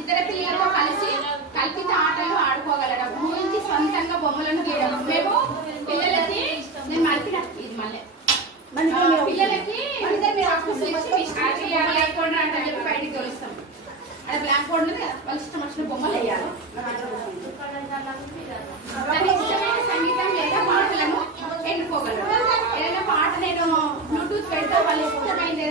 ఇతర పిల్లలతో కలిసి కల్పిత ఆటలు ఆడుకోగలడం, ఊహించి సొంతంగా బొమ్మలను గీయడం. మేము పిల్లలకి నేను మలిపిన ఇది మళ్ళీ పిల్లలకి బ్లాక్ బోర్డ్ అంటే చెప్పి బయటికి తోలుస్తాం. అది బ్లాక్ బోర్డ్ కదా, వాళ్ళు ఇష్టం వచ్చిన బొమ్మలు వేయాలి. ఇష్టమైన సంగీతం లేదా పాటలను ఎన్నుకోగలరు. ఏదైనా పాట నేను బ్లూటూత్ పెడితే వాళ్ళు ఇష్టమైంది